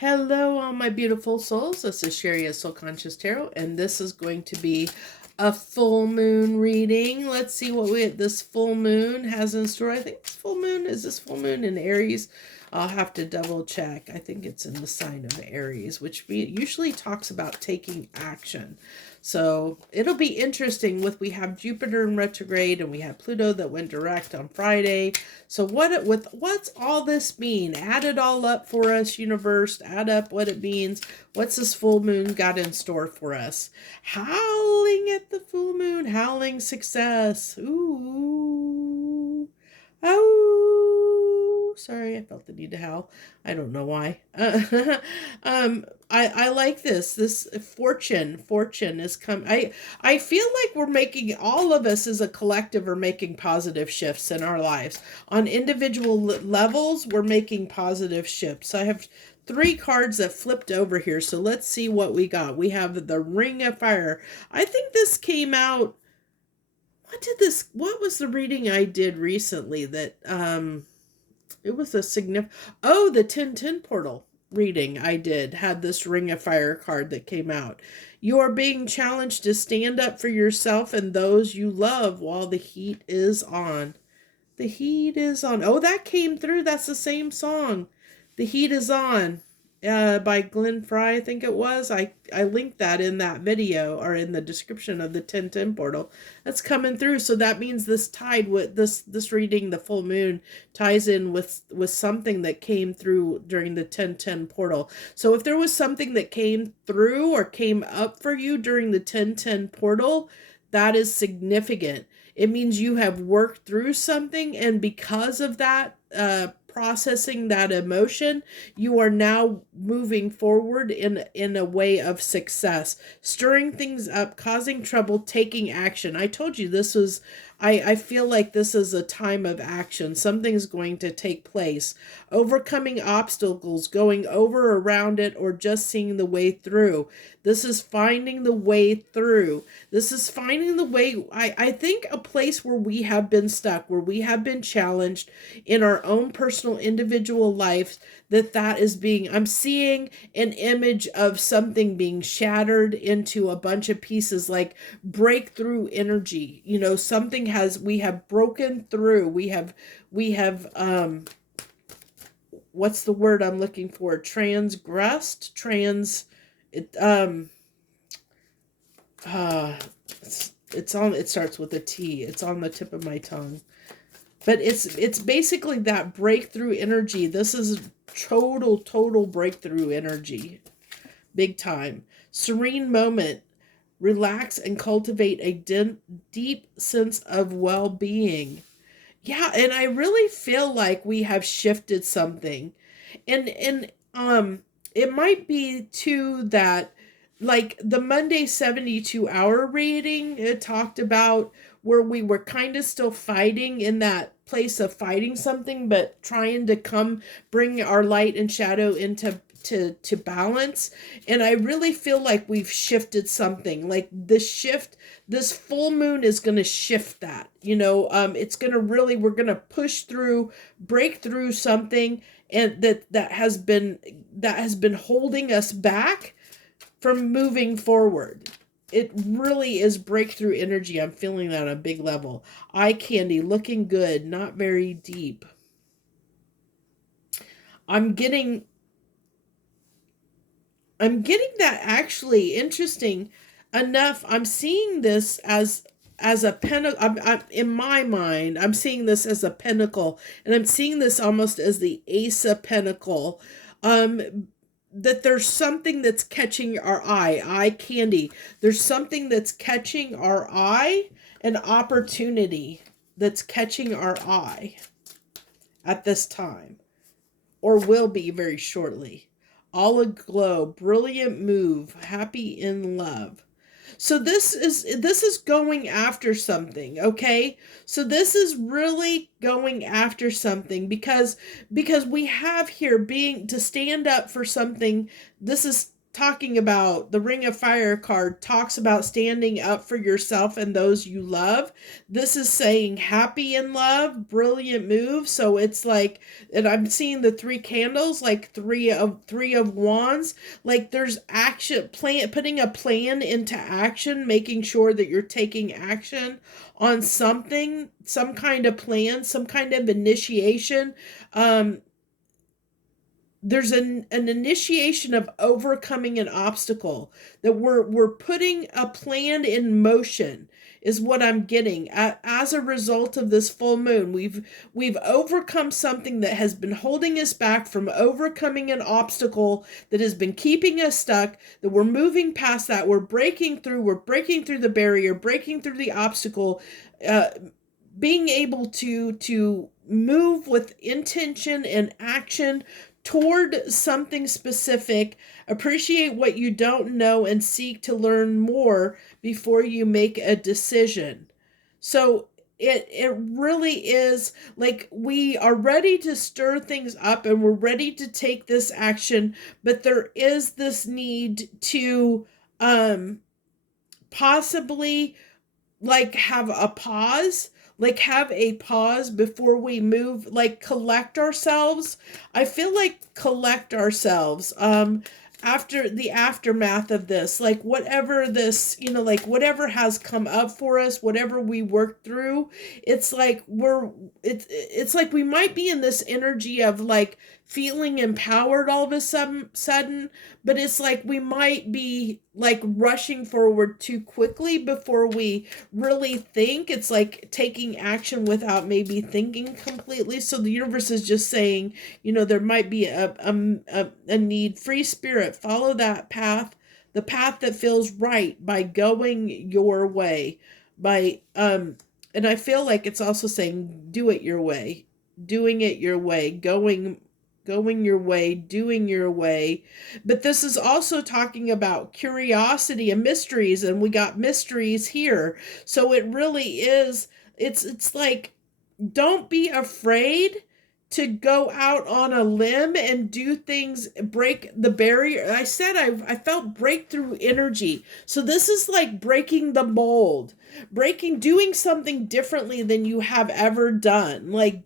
Hello, all my beautiful souls. This is Sherry of Soul Conscious Tarot, and this is going to be a full moon reading. Let's see what this full moon has in store. I think this full moon in Aries. I'll have to double check. I think it's in the sign of Aries, which usually talks about taking action. So it'll be interesting we have Jupiter in retrograde and we have Pluto that went direct on Friday. So what's all this mean? Add it all up for us, universe. Add up what it means. What's this full moon got in store for us? Howling at the full moon, howling success. Ooh. Oh, sorry, I felt the need to howl. I don't know why. I like this. This fortune is come. I feel like we're making, all of us as a collective are making positive shifts in our lives. On individual levels, we're making positive shifts. I have 3 cards that flipped over here. So let's see what we got. We have the Ring of Fire. I think this came out. What was the reading I did recently that, it was a significant, the 1010 portal reading I did had this Ring of Fire card that came out. You are being challenged to stand up for yourself and those you love while the heat is on. The heat is on. Oh, that came through. That's the same song. The Heat is On, by Glenn Fry, I think it was. I linked that in that video or in the description of the 1010 portal. That's coming through. So that means this tied with this reading, the full moon, ties in with something that came through during the 1010 portal. So if there was something that came through or came up for you during the 1010 portal, that is significant. It means you have worked through something, and because of that, processing that emotion, you are now moving forward in a way of success, stirring things up, causing trouble, taking action. I told you this was, I feel like this is a time of action. Something's going to take place. Overcoming obstacles, going over, around it, or just seeing the way through. This is finding the way through. This is finding the way. I think a place where we have been stuck, where we have been challenged in our own personal individual lives, that is being, I'm seeing an image of something being shattered into a bunch of pieces, like breakthrough energy. You know, we have broken through. We have what's the word I'm looking for? Transgressed, it it starts with a T. It's on the tip of my tongue. But it's basically that breakthrough energy. This is total breakthrough energy. Big time. Serene moment. Relax and cultivate a deep sense of well-being. Yeah, and I really feel like we have shifted something. And it might be too that, like the Monday 72-hour reading, it talked about where we were kind of still fighting, in that place of fighting something, but trying to bring our light and shadow into to balance. And I really feel like we've shifted something. Like this full moon is going to shift that. It's going to really, we're going to push through, break through something, and that has been holding us back from moving forward. It really is breakthrough energy. I'm feeling that on a big level. Eye candy, looking good, not very deep. I'm getting that, actually, interesting enough. I'm seeing this as a pentacle. In my mind, I'm seeing this as a pentacle, and I'm seeing this almost as the Ace of Pentacle. That there's something that's catching our eye candy. There's something that's catching our eye, an opportunity that's catching our eye at this time, or will be very shortly. All aglow, brilliant move, happy in love. So this is going after something, okay? So this is really going after something, because we have here being to stand up for something. This is talking about the Ring of Fire card talks about standing up for yourself and those you love. This is saying happy in love, brilliant move. So it's like, and I'm seeing the three candles, like three of wands. Like there's action plan, putting a plan into action, making sure that you're taking action on something, some kind of plan, some kind of initiation. Um, there's an initiation of overcoming an obstacle, that we're putting a plan in motion is what I'm getting. As a result of this full moon, we've overcome something that has been holding us back from overcoming an obstacle that has been keeping us stuck, that we're moving past that, we're breaking through the barrier, breaking through the obstacle, uh, being able to move with intention and action toward something specific, appreciate what you don't know, and seek to learn more before you make a decision. So it really is like we are ready to stir things up and we're ready to take this action, but there is this need to um possibly like have a pause before we move, like collect ourselves. I feel like collect ourselves after the aftermath of this, like whatever this, like whatever has come up for us, whatever we work through. It's like it's like we might be in this energy of like feeling empowered all of a sudden, but it's like we might be like rushing forward too quickly before we really think. It's like taking action without maybe thinking completely. So the universe is just saying, there might be a need. Free spirit, follow that path, the path that feels right, by going your way, by and I feel like it's also saying do it your way, doing it your way, going your way, doing your way. But this is also talking about curiosity and mysteries, and we got mysteries here. So it really is, it's like, don't be afraid to go out on a limb and do things, break the barrier. I said I felt breakthrough energy. So this is like breaking the mold, doing something differently than you have ever done. Like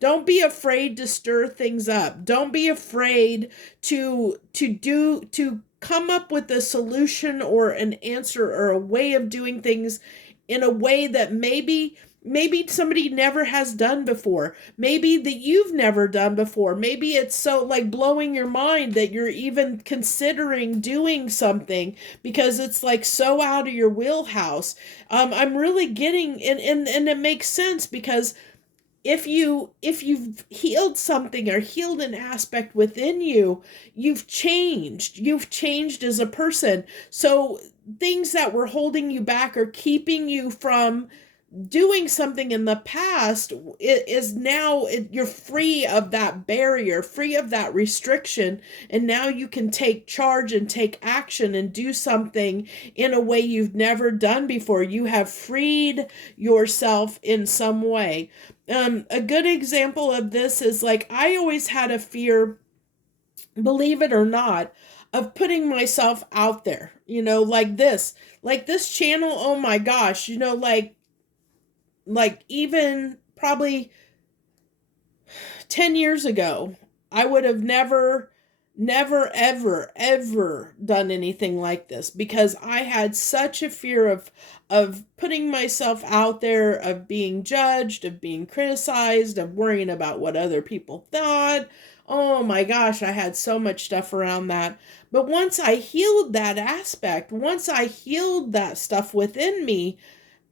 don't be afraid to stir things up. Don't be afraid to come up with a solution or an answer or a way of doing things in a way that maybe somebody never has done before, maybe that you've never done before. Maybe it's so like blowing your mind that you're even considering doing something because it's like so out of your wheelhouse. I'm really getting, and it makes sense because if you've healed something or healed an aspect within you, you've changed as a person. So things that were holding you back or keeping you from doing something in the past, it is now, you're free of that barrier, free of that restriction, and now you can take charge and take action and do something in a way you've never done before. You have freed yourself in some way. A good example of this is like I always had a fear, believe it or not, of putting myself out there, like this channel. Oh my gosh, like even probably 10 years ago, I would have never, ever done anything like this because I had such a fear of putting myself out there, of being judged, of being criticized, of worrying about what other people thought. Oh my gosh, I had so much stuff around that. But once I healed that aspect, once I healed that stuff within me,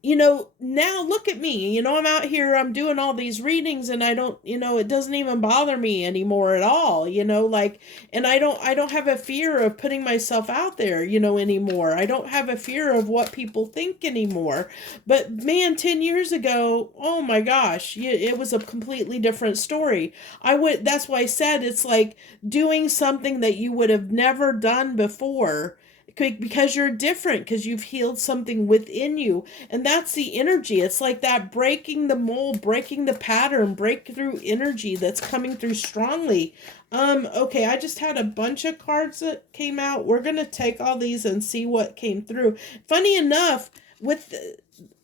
now look at me. I'm out here, I'm doing all these readings, and I don't, it doesn't even bother me anymore at all, like, and I don't have a fear of putting myself out there, anymore. I don't have a fear of what people think anymore. But man, 10 years ago, oh my gosh, it was a completely different story. That's why I said it's like doing something that you would have never done before. because you're different, because you've healed something within you. And that's the energy. It's like that breaking the mold, breaking the pattern, breakthrough energy that's coming through strongly. Okay, I just had a bunch of cards that came out. We're gonna take all these and see what came through. Funny enough, with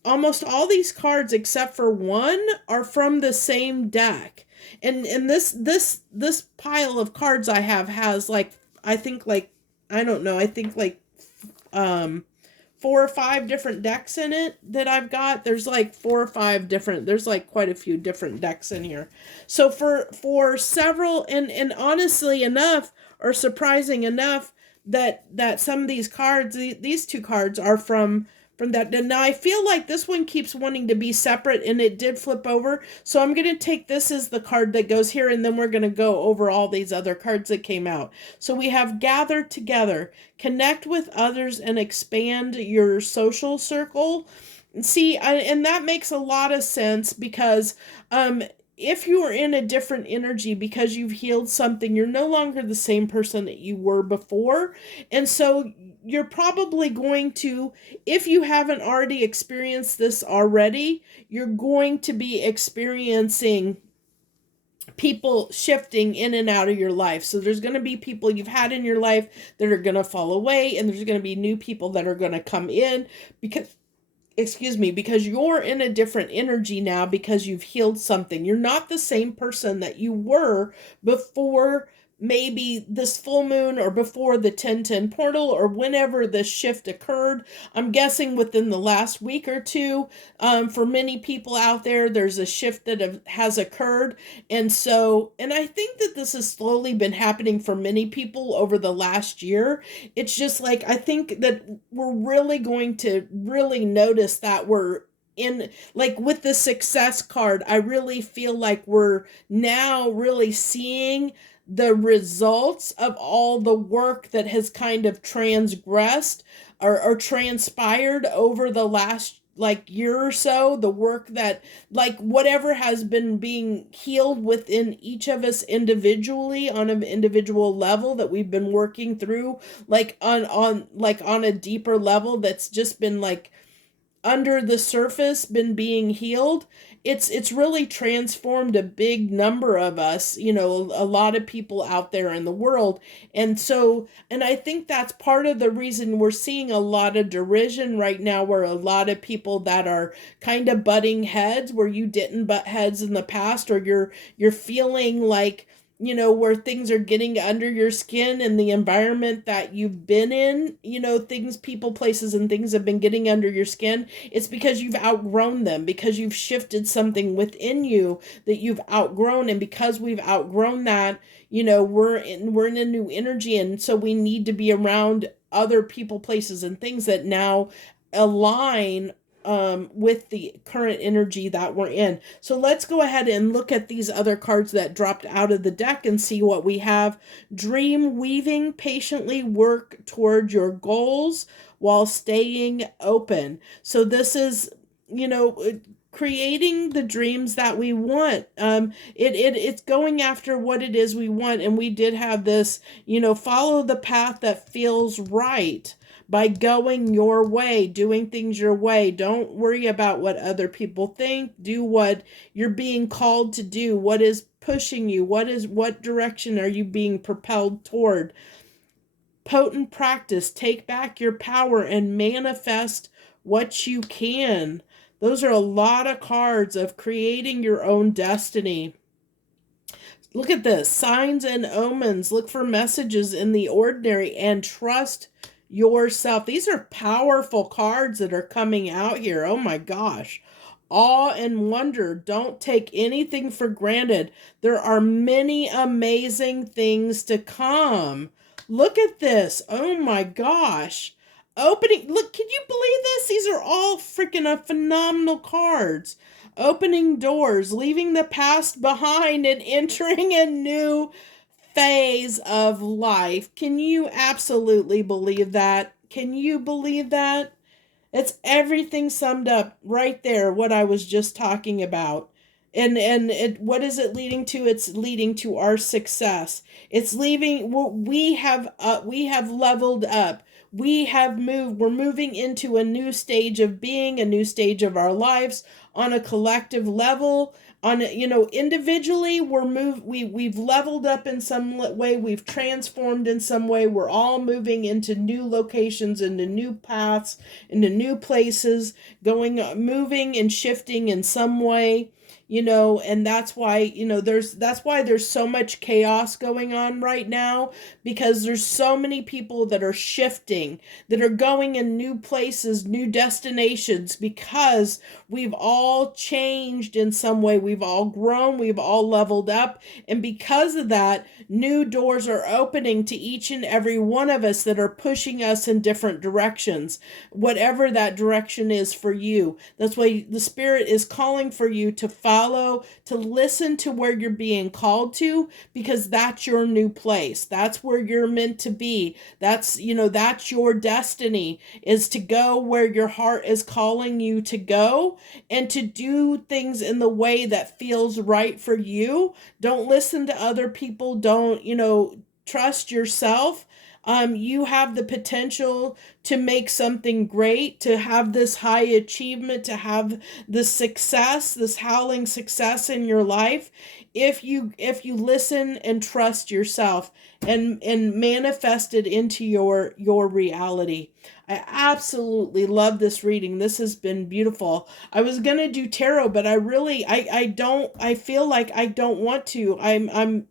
almost all these cards except for one are from the same deck. And this pile of cards I have has like, I think like, I don't know, I think like um 4 or 5 different decks in it that I've got. There's like 4 or 5 different, there's like quite a few different decks in here. So for several, and honestly enough, or surprising enough, that some of these cards, these two cards are from that. And now I feel like this one keeps wanting to be separate, and it did flip over. So I'm going to take this as the card that goes here, and then we're going to go over all these other cards that came out. So we have gather together, connect with others, and expand your social circle. See, and that makes a lot of sense because if you are in a different energy because you've healed something, you're no longer the same person that you were before. And so you're probably going to, if you haven't already experienced this already, you're going to be experiencing people shifting in and out of your life. So there's going to be people you've had in your life that are going to fall away, and there's going to be new people that are going to come in because, excuse me, because you're in a different energy now because you've healed something. You're not the same person that you were before maybe this full moon, or before the 1010 portal, or whenever this shift occurred. I'm guessing within the last week or two. For many people out there, there's a shift that has occurred. And so, and I think that this has slowly been happening for many people over the last year. It's just like, I think that we're really going to really notice that we're in, like with the success card, I really feel like we're now really seeing the results of all the work that has kind of transgressed, or transpired over the last like year or so. The work that, like, whatever has been being healed within each of us individually on an individual level that we've been working through, like on a deeper level, that's just been like under the surface, been being healed. It's really transformed a big number of us, a lot of people out there in the world. And so, and I think that's part of the reason we're seeing a lot of derision right now, where a lot of people that are kind of butting heads where you didn't butt heads in the past, or you're feeling like, where things are getting under your skin, and the environment that you've been in, things, people, places, and things have been getting under your skin. It's because you've outgrown them, because you've shifted something within you that you've outgrown. And because we've outgrown that, we're in a new energy. And so we need to be around other people, places, and things that now align with the current energy that we're in. So let's go ahead and look at these other cards that dropped out of the deck and see what we have. Dream weaving, patiently work toward your goals while staying open. So this is, creating the dreams that we want. It's going after what it is we want. And we did have this, follow the path that feels right, by going your way, doing things your way. Don't worry about what other people think. Do what you're being called to do. What is pushing you? What direction are you being propelled toward? Potent practice. Take back your power and manifest what you can. Those are a lot of cards of creating your own destiny. Look at this. Signs and omens. Look for messages in the ordinary and trust yourself. These are powerful cards that are coming out here. Oh my gosh. Awe and wonder. Don't take anything for granted. There are many amazing things to come. Look at this. Oh my gosh. Opening. Look, can you believe this? These are all freaking phenomenal cards. Opening doors, leaving the past behind, and entering a new phase of life. Can you absolutely believe that? Can you believe that? It's everything summed up right there, what I was just talking about. And what is it leading to? It's leading to our success. It's leaving, we have leveled up. we're moving into a new stage of being, a new stage of our lives on a collective level. On, individually, we've leveled up in some way, we've transformed in some way, we're all moving into new locations, into new paths, into new places, moving and shifting in some way. And that's why, there's so much chaos going on right now, because there's so many people that are shifting, that are going in new places, new destinations, because we've all changed in some way, we've all grown, we've all leveled up, and because of that, new doors are opening to each and every one of us that are pushing us in different directions, whatever that direction is for you. That's why the Spirit is calling for you to follow, to listen to where you're being called to, because that's your new place. That's where you're meant to be. That's your destiny, is to go where your heart is calling you to go, and to do things in the way that feels right for you. Don't listen to other people. Don't, trust yourself. You have the potential to make something great, to have this high achievement, to have this success, this howling success in your life, if you listen and trust yourself, and manifest it into your reality. I absolutely love this reading. This has been beautiful. I was gonna do tarot, but I feel like I don't want to. I'm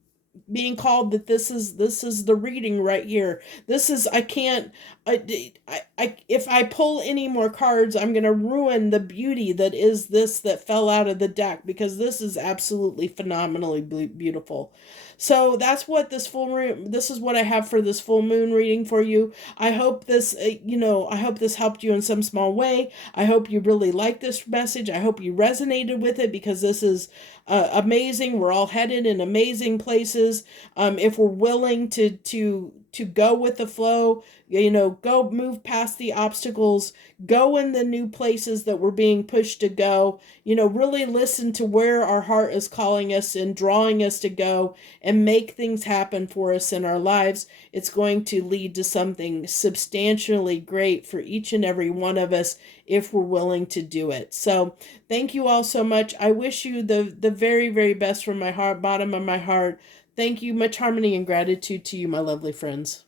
being called that this is the reading right here. This is, I can't, if I pull any more cards, I'm going to ruin the beauty that is this that fell out of the deck, because this is absolutely phenomenally beautiful. So that's what this is what I have for this full moon reading for you. I hope I hope this helped you in some small way. I hope you really like this message. I hope you resonated with it, because this is amazing. We're all headed in amazing places. If we're willing to go with the flow, go move past the obstacles, go in the new places that we're being pushed to go, really listen to where our heart is calling us and drawing us to go, and make things happen for us in our lives. It's going to lead to something substantially great for each and every one of us, if we're willing to do it. So thank you all so much. I wish you the very, very best from my heart, bottom of my heart. Thank you. Much harmony and gratitude to you, my lovely friends.